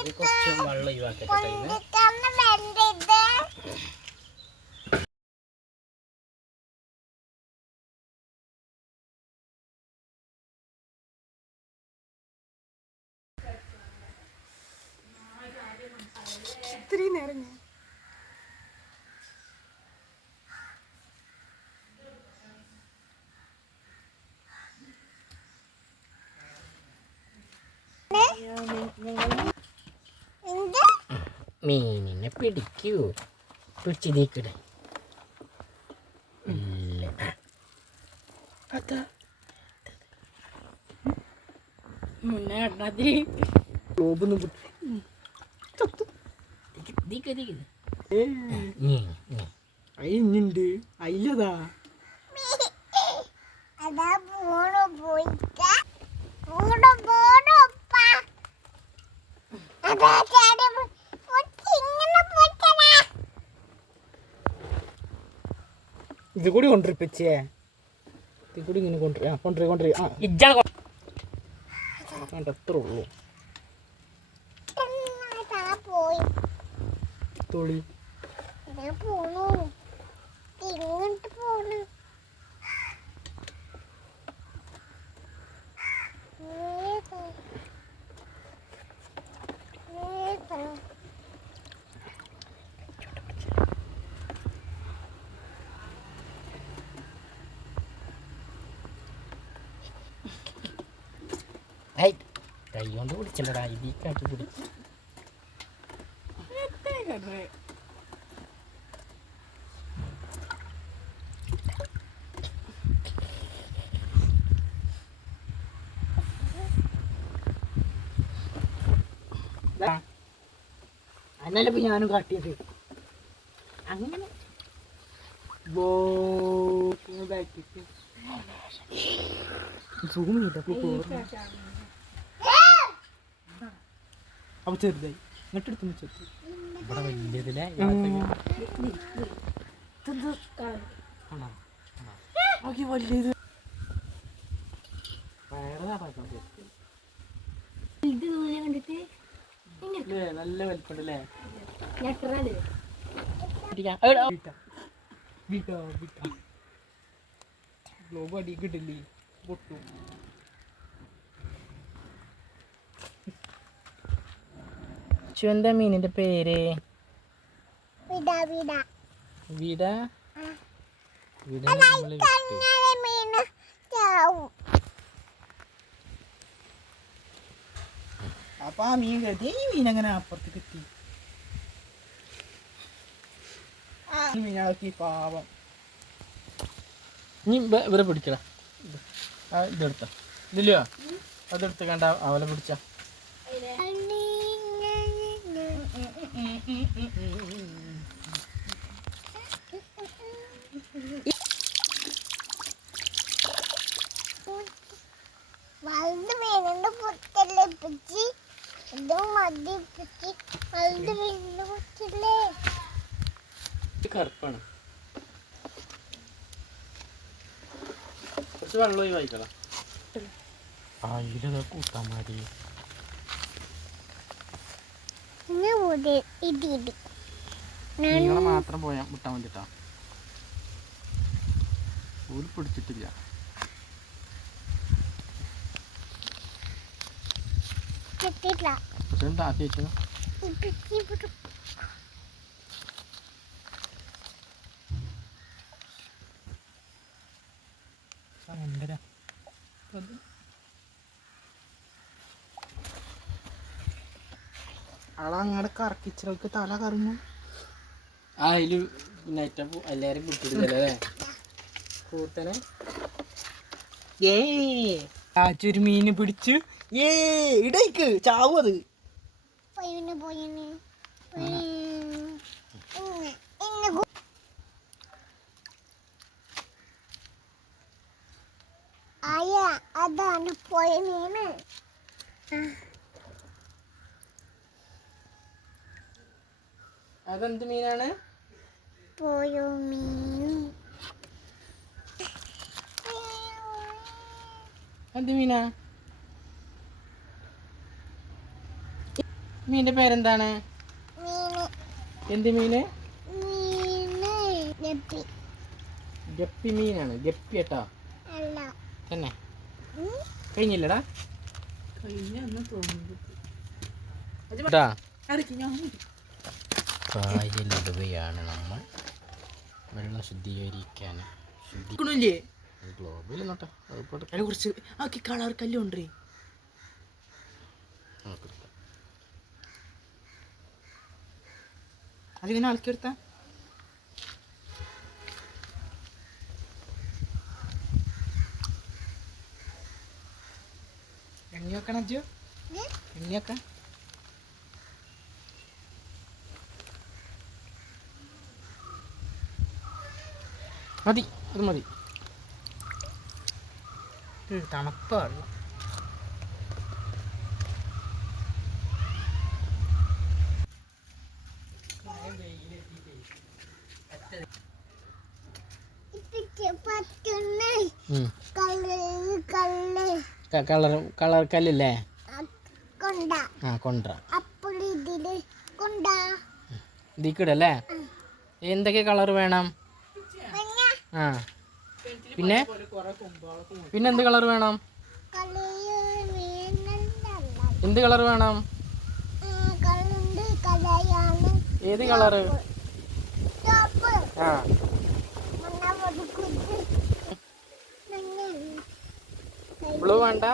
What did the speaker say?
ഇത് കുറച്ച് വെള്ളം ഇത്രയും നേരം ഞാൻ എന്ത് മീനിനെ പിടിക്കൂ. അതാ. മുന്നേ ഗ്ലോബൊന്നും അയിഞ്ഞുണ്ട്. അയില്ലതാ അതാ പോണു പോയിക്ക പോണു പോണു ഉപ്പ അതാ ചാടി പൊട്ടി ഇങ്ങനെ പൊട്ടണ ഇത് കൂടി കൊണ്ടിരിപ്പിച്ചേ ഇത് കൂടി ഇങ്ങനെ കൊണ്ടുവരി. ആ കൊണ്ടുവരി കൊണ്ടുവരി. ആ. ഇജ്ജാ വേണ്ട എത്ര ഉള്ളൂ. തൊളി. പോണു. ഇങ്ങോട്ട് കൈ കൊണ്ട് പിടിച്ചില്ലടാ ഇതിക്കാക്കി പിടി അന്നല്ലേ ഇപ്പൊ ഞാനും കാട്ടിയത്. അങ്ങനെ. സൂം ചെയ്തപ്പോ അപ്പൊ ചെറുതായി. ഇങ്ങോട്ടെടുത്ത് ചെറുത് ഇവിടെ വലിയതിലെ വലിയത്. നല്ല വലിപ്പുണ്ടല്ലേ ഗ്ലോബ് അടി കിട്ടില്ലേ? പൊട്ടു എന്താ മീനിന്റെ പേര്? വിട വിടാ. അപ്പൊ ആ മീൻ കരുതി. ഈ മീൻ അങ്ങനെ അപ്പുറത്ത് കിട്ടി? ആ മീനാക്കി പാവം. നീ ഇവ- ഇവരെ പിടിക്കടാ. ആ ഇതെടുത്ത. ഇതില്ലയോ അതെടുത്ത് കണ്ട അവലെ പിടിച്ച. വലുത് പുത്തല്ലേ പിച്ചി ഇതും മതി പിച്ചി വലുത് മീനിന്റെ പുത്തല്ലേ കറുപ്പാണ്. കുറച്ച് വെള്ളം ഒഴിവായിക്കളാ ആയിരം കൂട്ടാൻ മതി. നിങ്ങളെ മാത്രം പോയാൽ മുട്ടാൻ വേണ്ടിട്ടാ. ഒരു പിടിച്ചിട്ടില്ല. കിട്ടിയില്ല പക്ഷെ താത്തി വെച്ചു ആളങ്ങാട് കറക്കിച്ചവർക്ക് തല കറങ്ങും. ആ അതിൽ പിന്നെ എല്ലാരും പിടിച്ചിട്ടില്ലല്ലേ കൂട്ടനെ. ഏ. കാച്ചൊരു മീന് പിടിച്ച്. ഏ ഇടയ്ക്ക് ചാവും അത്. പോയിന് പോയിന് ഇന്ന് ഇന്ന് ഗു- ആയ അതാണ് പോയ മീന്. അതെന്ത് മീനാണ്? പോയോ മീൻ. എന്ത് മീനാ? മീനിന്റെ പേരെന്താണ്? മീന്. എന്ത് മീന്? ഗപ്പി. മീനാണ്. ഗപ്പി കേട്ടോ അല്ല. തന്നെ. കഴിഞ്ഞില്ലടാ? കഴിഞ്ഞ തോന്നുന്നു. കായലിടുകയാണ് നമ്മൾ. വെള്ളം ശുദ്ധീകരിക്കാൻ ശുദ്ധി ില്ലേ ഗ്ലോബിൽ നോട്ടെ അതിനെ കുറിച്ച് ആക്കി കളർ കല്ലുണ്ടേ അതിങ്ങനെ ആൾക്കെടുത്താ എണ്ണി വെക്കണം അജ്ജു. ഏ? മതി അത് മതി. കല്ല് ക- കളർ കളർ കല്ലില്ലേ? ആ കൊണ്ട. അപ്പോൾ ഇതിൽ കൊണ്ടാ. ഇതിക്കിടല്ലേ? എന്തൊക്കെ കളർ വേണം? ആ. പിന്നെ? പിന്നെ എന്ത് കളർ വേണം? എന്ത് കളർ വേണം? ഏത് കളറ്? ആ. ബ്ലൂ വേണ്ട?